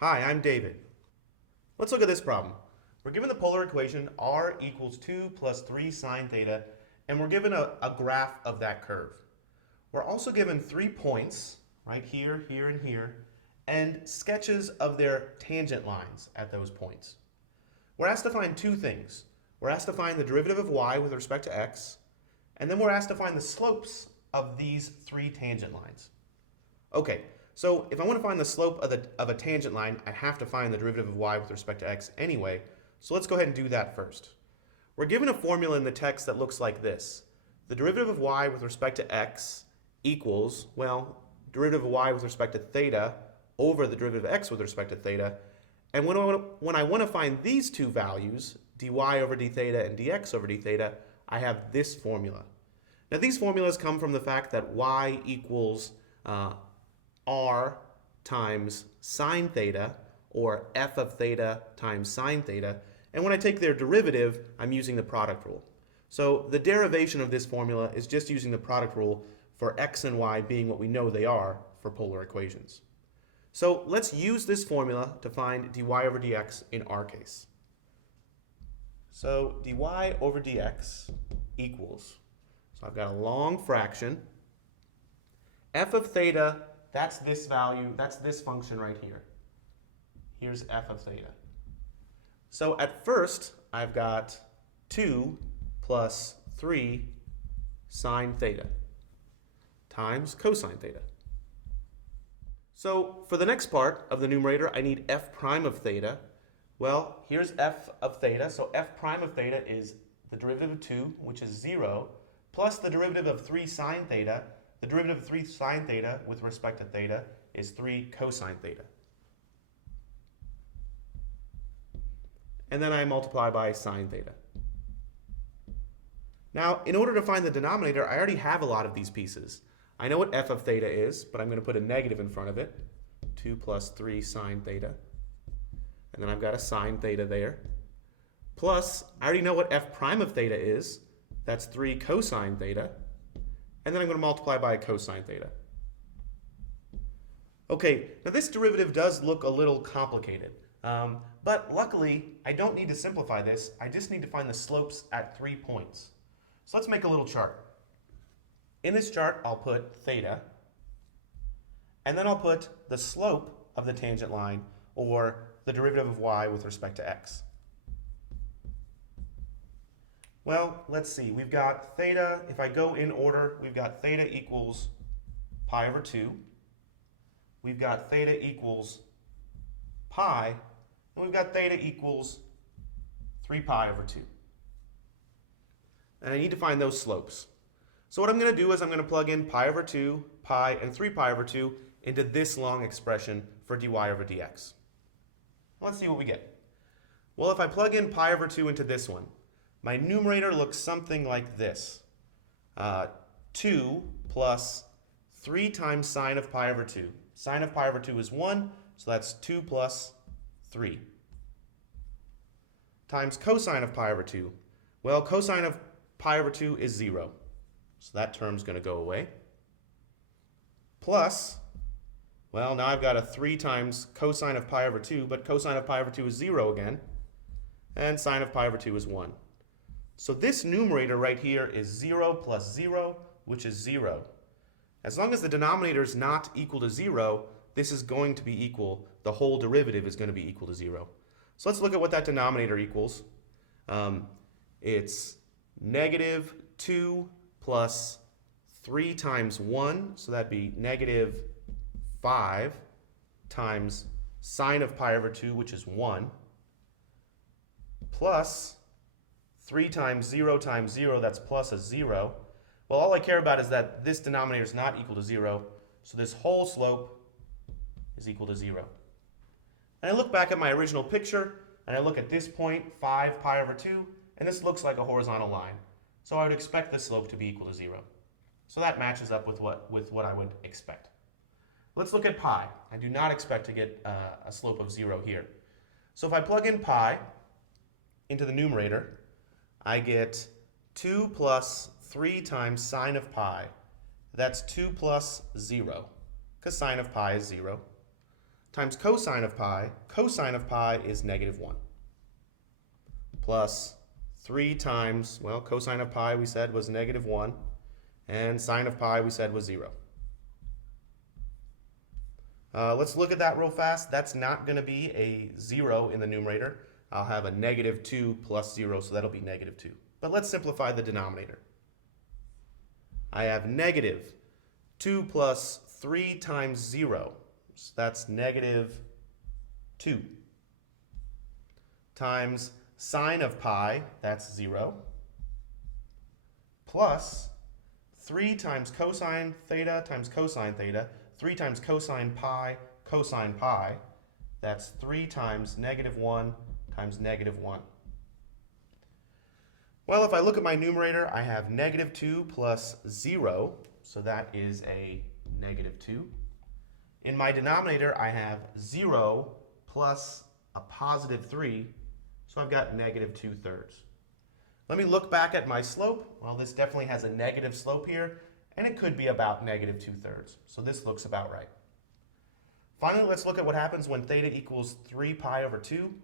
Hi, I'm David. Let's look at this problem. We're given the polar equation r equals 2 plus 3 sine theta, and we're given a graph of that curve. We're also given 3 points, right here, here, and here, and sketches of their tangent lines at those points. We're asked to find two things. We're asked to find the derivative of y with respect to x, and then we're asked to find the slopes of these 3 tangent lines. Okay, so if I want to find the slope of a tangent line, I have to find the derivative of y with respect to x anyway, so let's go ahead and do that first. We're given a formula in the text that looks like this. The derivative of y with respect to x equals, well, derivative of y with respect to theta over the derivative of x with respect to theta, and when I want to find these two values, dy over d theta and dx over d theta, I have this formula. Now these formulas come from the fact that y equals r times sine theta, or f of theta times sine theta, and when I take their derivative, I'm using the product rule. So the derivation of this formula is just using the product rule for x and y being what we know they are for polar equations. So let's use this formula to find dy over dx in our case. So dy over dx equals, so I've got a long fraction, f of theta, that's this value, that's this function right here. Here's f of theta. So at first, I've got 2 plus 3 sine theta times cosine theta. So for the next part of the numerator, I need f prime of theta. Well, here's f of theta, so f prime of theta is the derivative of 2, which is 0, plus the derivative of 3 sine theta. The derivative of 3 sine theta with respect to theta is 3 cosine theta. And then I multiply by sine theta. Now, in order to find the denominator, I already have a lot of these pieces. I know what f of theta is, but I'm going to put a negative in front of it. 2 plus 3 sine theta. And then I've got a sine theta there. Plus, I already know what f prime of theta is. That's 3 cosine theta. And then I'm going to multiply by cosine theta. Okay, now this derivative does look a little complicated. But luckily, I don't need to simplify this. I just need to find the slopes at 3 points. So let's make a little chart. In this chart, I'll put theta, and then I'll put the slope of the tangent line, or the derivative of y with respect to x. Well, let's see. We've got theta, if I go in order, we've got theta equals pi over 2. We've got theta equals pi, and we've got theta equals 3 pi over 2. And I need to find those slopes. So what I'm going to do is I'm going to plug in pi over 2, pi, and 3 pi over 2 into this long expression for dy over dx. Let's see what we get. Well, if I plug in pi over 2 into this one, my numerator looks something like this. 2 plus 3 times sine of pi over 2. Sine of pi over 2 is 1, so that's 2 plus 3. Times cosine of pi over 2. Well, cosine of pi over 2 is 0. So that term's going to go away. Plus, well, now I've got a 3 times cosine of pi over 2, but cosine of pi over 2 is 0 again. And sine of pi over 2 is 1. So this numerator right here is 0 plus 0, which is 0. As long as the denominator is not equal to 0, this is going to be equal, the whole derivative is going to be equal to 0. So let's look at what that denominator equals. It's negative 2 plus 3 times 1, so that'd be negative 5 times sine of pi over 2, which is 1, plus 3 times 0, that's plus a 0. Well, all I care about is that this denominator is not equal to 0, so this whole slope is equal to 0. And I look back at my original picture, and I look at this point, 5 pi over 2, and this looks like a horizontal line. So I would expect the slope to be equal to 0. So that matches up with what I would expect. Let's look at pi. I do not expect to get a slope of 0 here. So if I plug in pi into the numerator, I get 2 plus 3 times sine of pi. That's 2 plus 0, because sine of pi is 0. times cosine of pi is negative 1, plus 3 times, well, cosine of pi we said was negative 1, and sine of pi we said was 0. Let's look at that real fast. That's not going to be a 0 in the numerator. I'll have a negative 2 plus 0, so that'll be negative 2. But let's simplify the denominator. I have negative 2 plus 3 times 0. So that's negative 2. Times sine of pi, that's 0. Plus 3 times cosine theta times cosine theta. 3 times cosine pi, that's 3 times negative 1 times negative 1. Well, if I look at my numerator, I have negative 2 plus 0, so that is a negative 2. In my denominator, I have 0 plus a positive 3, so I've got negative 2/3. Let me look back at my slope. Well, this definitely has a negative slope here, and it could be about negative 2/3. So this looks about right. Finally, let's look at what happens when theta equals 3 pi over 2.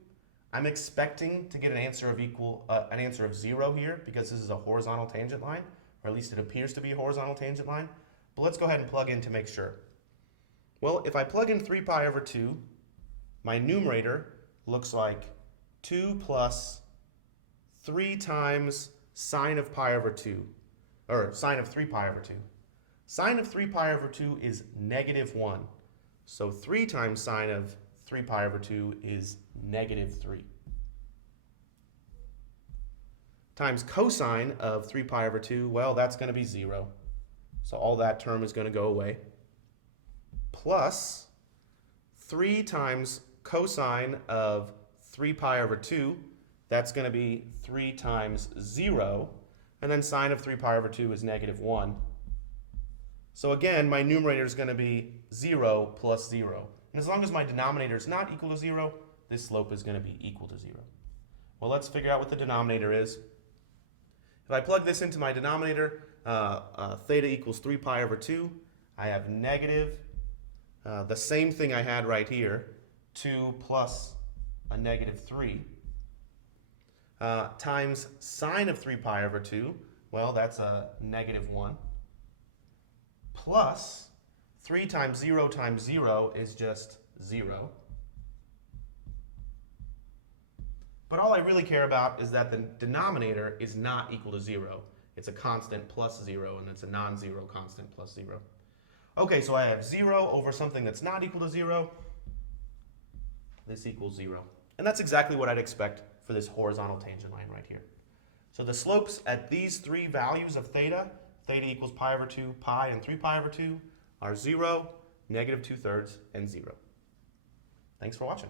I'm expecting to get an answer of 0 here because this is a horizontal tangent line, or at least it appears to be a horizontal tangent line. But let's go ahead and plug in to make sure. Well, if I plug in 3 pi over 2, my numerator looks like 2 plus 3 times sine of pi over 2. Or sine of 3 pi over 2. Sine of 3 pi over 2 is negative 1. So 3 times sine of 3 pi over 2 is negative 3. Times cosine of 3 pi over 2, well, that's going to be 0. So all that term is going to go away. Plus 3 times cosine of 3 pi over 2, that's going to be 3 times 0. And then sine of 3 pi over 2 is negative 1. So again, my numerator is going to be 0 plus 0. And as long as my denominator is not equal to 0, this slope is going to be equal to 0. Well, let's figure out what the denominator is. If I plug this into my denominator, theta equals 3 pi over 2. I have negative, the same thing I had right here, 2 plus a negative 3. Times sine of 3 pi over 2, well, that's a negative 1, plus 3 times 0 is just 0. But all I really care about is that the denominator is not equal to 0. It's a constant plus 0, and it's a non-zero constant plus 0. Okay, so I have 0 over something that's not equal to 0. This equals 0. And that's exactly what I'd expect for this horizontal tangent line right here. So the slopes at these three values of theta equals pi over 2, pi, and 3 pi over 2, are 0, negative 2/3, and 0. Thanks for watching.